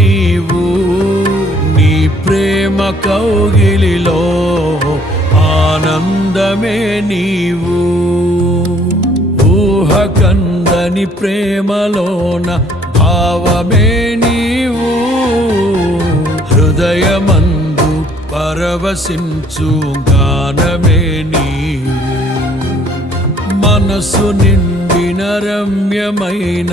నీవు నీ ప్రేమ కౌగిలిలో ఆనందమే నీవు ఊహ కందని ప్రేమలోన భావమే నీవు హృదయమందు పరవశించు గానమే నీవు మనసు నిండిన రమ్యమైన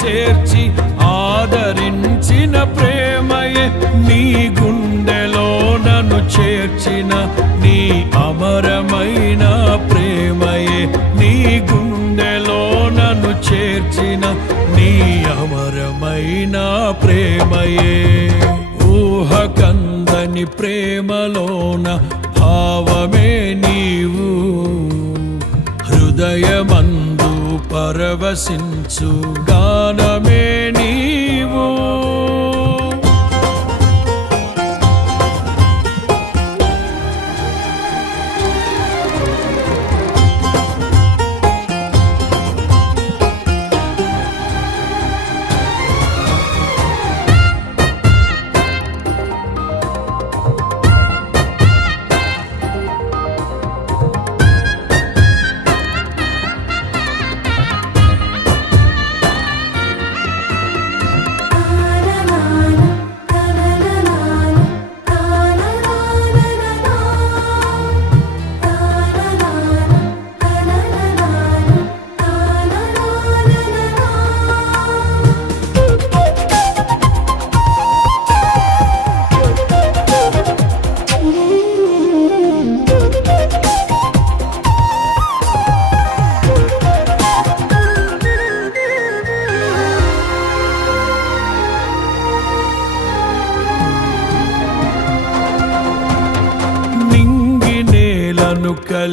చేర్చి ఆదరించిన ప్రేమయే నీ గుండెలో నన్ను చేర్చిన నీ అమరమైన ప్రేమయే నీ గుండెలో నన్ను చేర్చిన నీ అమరమైన ప్రేమయే ఊహ కందని ప్రేమలోన భావమే నీవు హృదయమందు పరవశించు గానమే నీవు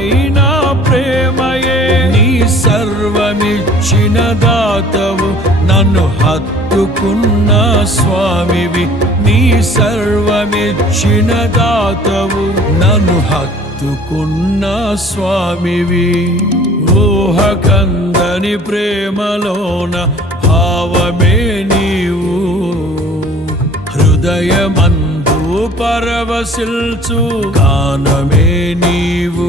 అయినా ప్రేమయే నీ సర్వమిచ్చిన దాతవు నన్ను హత్తుకున్న స్వామివి నీ సర్వమిచ్చిన దాతవు నన్ను హత్తుకున్న స్వామివి ఊహకందని ప్రేమలోన భావమే నీవు హృదయమంత నీవు పరవశిల్చు గానమే నీవు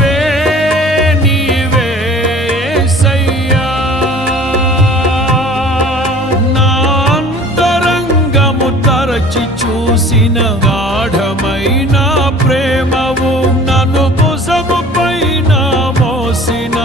చూసిన గాఢమైన ప్రేమవు నన్ను భుజము పైన మోసిన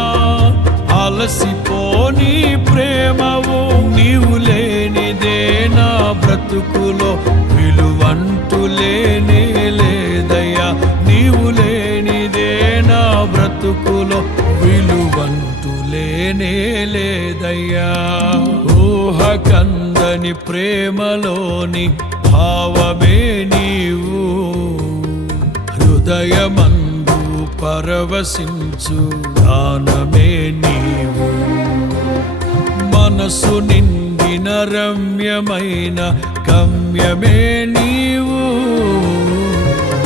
అలసిపోని ప్రేమవు నీవు లేనిదేనా బ్రతుకులో విలువంటూ లేనే లేదయ్యా నీవు లేనిదేనా బ్రతుకులో విలువంటూ లేనే లేదయ్యా ఊహ కందని ప్రేమలోని భావమే నీవు హృదయమందు పరవశించు దానమే నీవు మనసు నిండిన రమ్యమైన గమ్యమే నీవు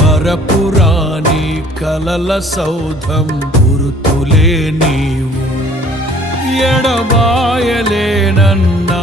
పరపురాణి కలల సౌధం గురుతులే నీవు ఎడబాయలేనన్నా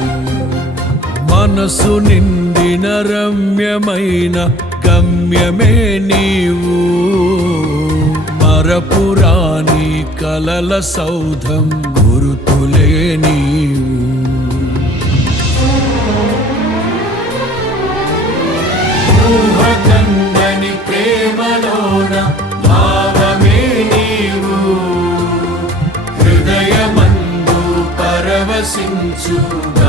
మనసు నిండిన రమ్యమైన గమ్యమే నీవు మరపురాణి కలల సౌధం గురుతులే నీవు సింగ్ ప్రేమలోన హృదయమందు